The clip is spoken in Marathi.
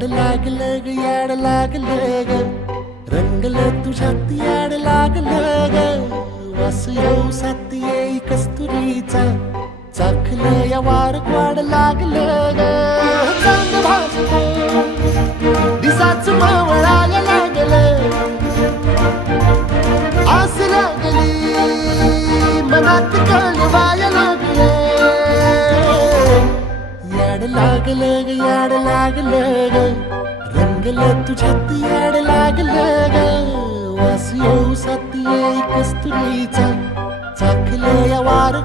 याड लागलं ग याड लागलं ग रंगलं तुझ्यात याड लागलं ग वास येऊ साथ येई कस्तुरीचा चाखलं या वार वाड लागलं ग चांद भाजलं दिसाच मावळायला लागलं आस लागली मनात कळवायला लागलं याड लागलं ग याड लागलं ग रंगलं तुझ्यात याड लागलं ग वास येऊ साथ येई कस्तुरीचा चाखलं या वार